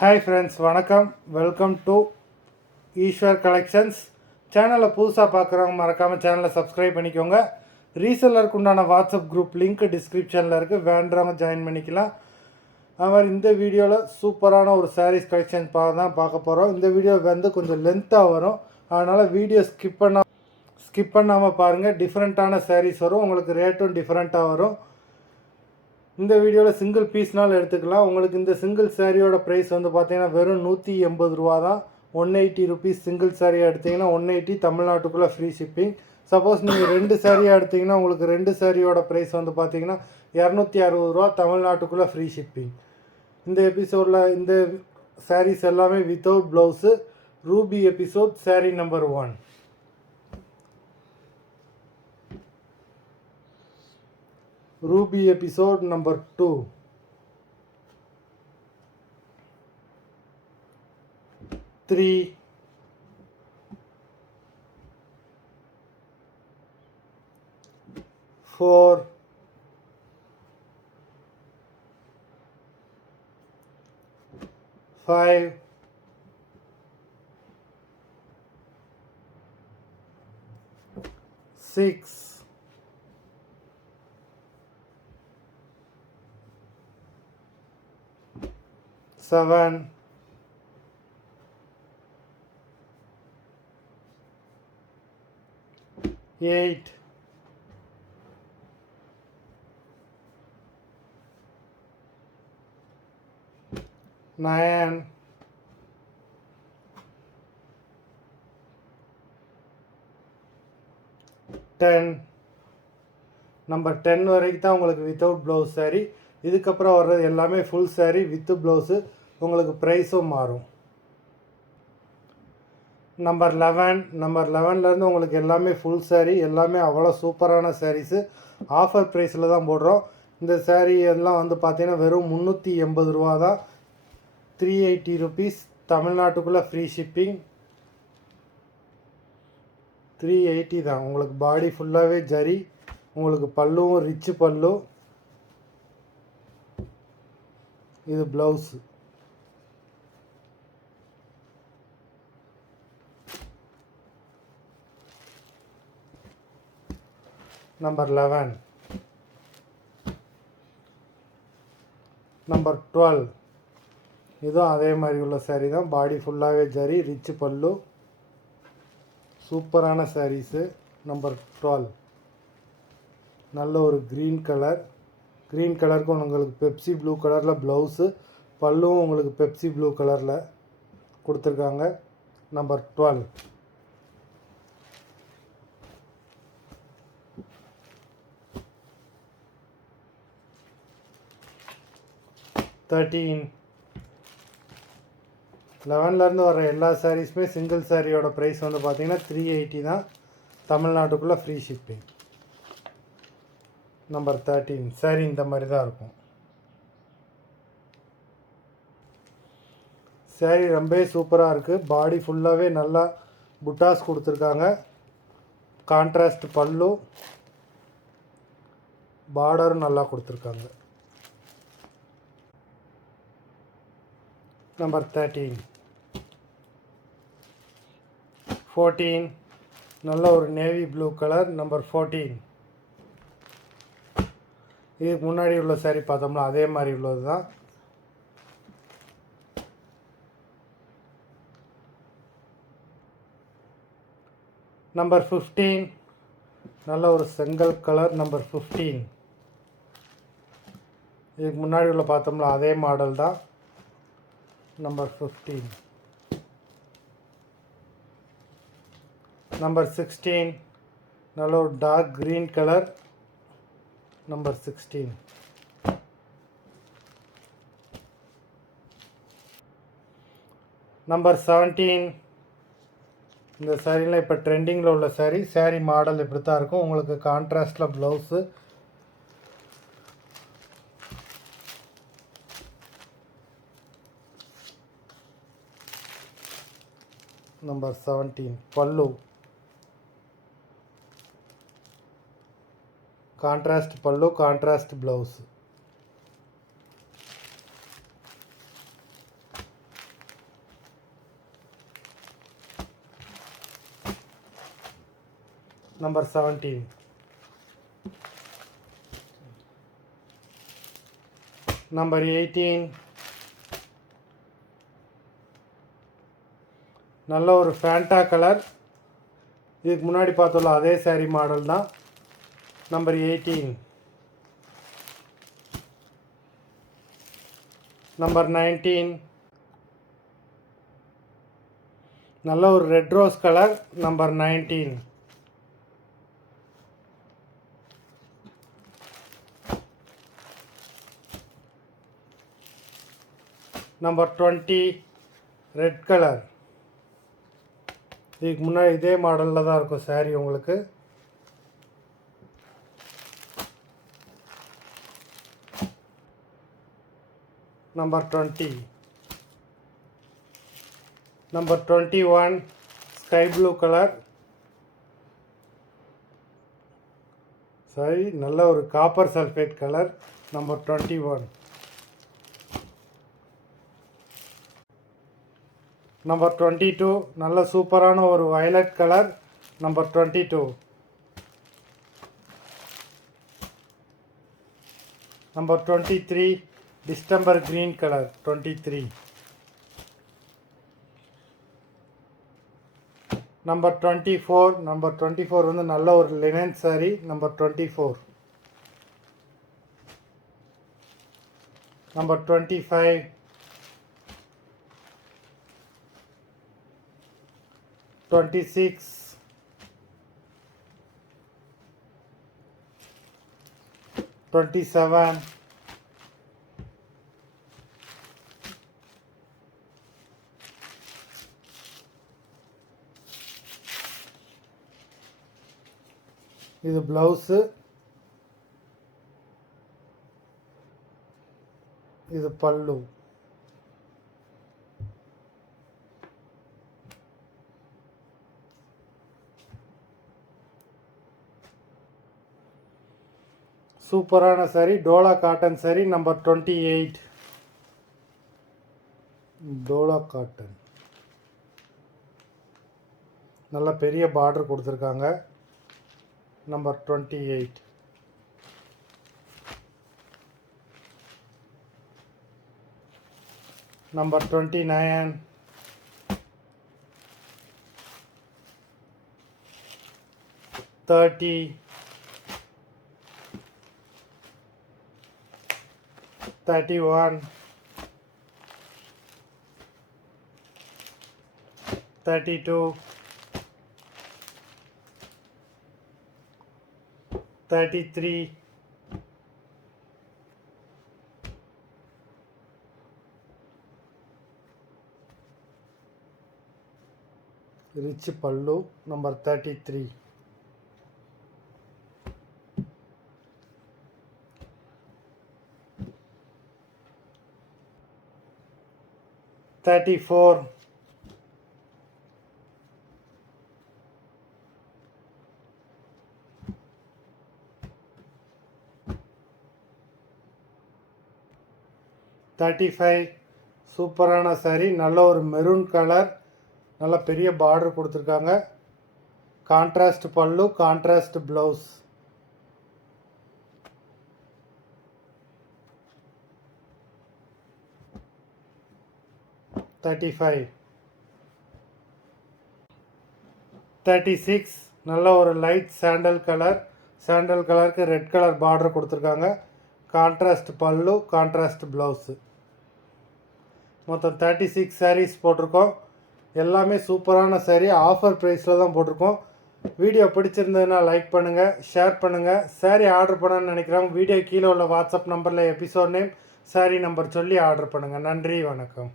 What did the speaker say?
Hi friends, வணக்கம். Welcome to Eswar collections. சேனலை புதுசாக பார்க்குறவங்க மறக்காமல் சேனலை சப்ஸ்கிரைப் பண்ணிக்கோங்க. ரீசெல்லருக்கு உண்டான வாட்ஸ்அப் குரூப் லிங்க் டிஸ்கிரிப்ஷனில் இருக்குது, வேண்டுறவங்க ஜாயின் பண்ணிக்கலாம். அது மாதிரி இந்த வீடியோவில் சூப்பரான ஒரு சாரீஸ் கலெக்ஷன் தான் பார்க்க போகிறோம். இந்த வீடியோ வந்து கொஞ்சம் லென்த்தாக வரும், அதனால் வீடியோ ஸ்கிப் பண்ணாமல் பாருங்கள். டிஃப்ரெண்ட்டான சாரீஸ் வரும், உங்களுக்கு ரேட்டும் டிஃப்ரெண்ட்டாக வரும். இந்த வீடியோவில் சிங்கிள் பீஸ்னால் எடுத்துக்கலாம். உங்களுக்கு இந்த சிங்கிள் சாரியோட ப்ரைஸ் வந்து பார்த்தீங்கன்னா வெறும் 180 ரூபா தான். 180 ருபீஸ் சிங்கிள் சாரியாக எடுத்திங்கன்னா 180 தமிழ்நாட்டுக்குள்ளே ஃப்ரீ ஷிப்பிங். சப்போஸ் நீங்கள் 2 சாரியாக எடுத்திங்கன்னா உங்களுக்கு 2 சாரியோட ப்ரைஸ் வந்து பார்த்தீங்கன்னா 260 ரூபா தமிழ்நாட்டுக்குள்ளே ஃப்ரீ ஷிப்பிங். இந்த எபிசோடில் இந்த சாரீஸ் எல்லாமே without blouse. Ruby episode sari number 1. Ruby episode number 2. Three, 4, 5, 6, 7, 8, 9, 10. Number 10 வரைக்கும் தான் உங்களுக்கு வித்தவுட் ப்ளவுஸ் சாரீ. இதுக்கப்புறம் வர்றது எல்லாமே ஃபுல் சாரீ வித்து ப்ளவுஸு. உங்களுக்கு ப்ரைஸும் மாறும். நம்பர் 11லேருந்து உங்களுக்கு எல்லாமே ஃபுல் சாரீ, எல்லாமே அவ்வளோ சூப்பரான சாரீஸு. ஆஃபர் ப்ரைஸில் தான் போடுறோம். இந்த சாரீ எல்லாம் வந்து பார்த்தீங்கன்னா வெறும் 380 ரூபா தான். 380 ருபீஸ் தமிழ்நாட்டுக்குள்ளே ஃப்ரீ ஷிப்பிங். 380 தான். உங்களுக்கு பாடி ஃபுல்லாகவே ஜரி. உங்களுக்கு பல்லுவும் ரிச்சு பல்லு. இது ப்ளவுஸு. நம்பர் 11. நம்பர் 12. இதுவும் அதே மாதிரி உள்ள சாரீ தான். பாடி ஃபுல்லாகவே ஜரி, ரிச்சு பல்லு, சூப்பரான சாரீஸு. நம்பர் 12 நல்ல ஒரு க்ரீன் கலர். க்ரீன் கலருக்கு உங்களுக்கு பெப்சி ப்ளூ கலரில் ப்ளவுஸு, பல்லுவும் உங்களுக்கு பெப்சி ப்ளூ கலரில் கொடுத்துருக்காங்க. நம்பர் 12. (13). 11லேருந்து வர எல்லா சாரீஸுமே சிங்கிள் சாரியோட ப்ரைஸ் வந்து பார்த்தீங்கன்னா 380 தான். தமிழ்நாட்டுக்குள்ளே ஃப்ரீ ஷிப்பிங். நம்பர் 13 சாரீ இந்த மாதிரி தான் இருக்கும். சாரீ ரொம்பவே சூப்பராக இருக்குது. பாடி ஃபுல்லாகவே நல்லா புட்டாஸ் கொடுத்துருக்காங்க. கான்ட்ராஸ்ட் பல்லு, பார்டரும் நல்லா கொடுத்துருக்காங்க. நம்பர் 13. 14 நல்ல ஒரு நேவி ப்ளூ கலர். நம்பர் 14. இதுக்கு முன்னாடி உள்ள சாரீ பார்த்தோம்னா அதே மாதிரி உள்ளது தான். நம்பர் 15 நல்ல ஒரு செங்கல் கலர். நம்பர் 15. இதுக்கு முன்னாடி உள்ள பார்த்தோம்னா அதே மாடல் தான். நம்பர் 15. நம்பர் 16 நல்ல ஒரு dark green colour. Number 16. Number 17. இந்த சாரீலாம் இப்போ ட்ரெண்டிங்கில் உள்ள சாரீ மாடல் இப்படி தான் இருக்கும். உங்களுக்கு கான்ட்ராஸ்டில் ப்ளவுஸு. நம்பர் 17 பல்லு, కాంట్రాస్ట్ పళ్ళు, కాంట్రాస్ట్ బ్లౌజ్. number 17. Number 18. நல்ல ஒரு ஃபேண்டா கலர். இதுக்கு முன்னாடி பார்த்தோம்ல அதே saree மாடல் தான். நம்பர் 18. நம்பர் 19. நல்ல ஒரு red rose colour. Number 19. Number 20 red colour. இதுக்கு முன்னாடி இதே மாடலில் தான் இருக்கும் saree உங்களுக்கு. Number 20. Number 21 sky blue colour. Sorry, நல்ல ஒரு copper sulphate colour. Number 21. Number 22 நல்ல சூப்பரான ஒரு violet colour. Number 22. Number 23 distemper green colour. 23. Number 24. Number 24 வந்து நல்ல ஒரு லினன் saree. நம்பர் 24. நம்பர் 25. $26. $27. இது ப்ளவுஸு, இது பல்லு. சூப்பரான saree, Dola cotton saree. Number 28. Dola cotton நல்ல பெரிய பார்டர் கொடுத்துருக்காங்க. நம்பர் 28. நம்பர் 29. $30. $31. $32. $33. ரிச் பல்லு. நம்பர் 33. 34. $35. சூப்பரான saree, நல்ல ஒரு மெரூன் கலர். நல்ல பெரிய பார்டர் கொடுத்துருக்காங்க. கான்ட்ராஸ்ட் பல்லு, கான்ட்ராஸ்ட் ப்ளவுஸ். $35. 36. நல்ல ஒரு லைட் சாண்டல் கலர். சாண்டல் கலருக்கு ரெட் கலர் பார்டர் கொடுத்துருக்காங்க. கான்ட்ராஸ்ட் பல்லு, கான்ட்ராஸ்ட் ப்ளவுஸு. மொத்தம் 36 sarees போட்டிருக்கோம். எல்லாமே சூப்பரான saree. ஆஃபர் ப்ரைஸில் தான் போட்டிருக்கோம். வீடியோ பிடிச்சிருந்ததுன்னா லைக் பண்ணுங்கள், ஷேர் பண்ணுங்கள். saree ஆர்டர் பண்ணணும்னு நினைக்கிறோம். வீடியோ கீழே உள்ள வாட்ஸ்அப் நம்பரில் எபிசோட் நேம், saree நம்பர் சொல்லி ஆர்டர் பண்ணுங்கள். நன்றி, வணக்கம்.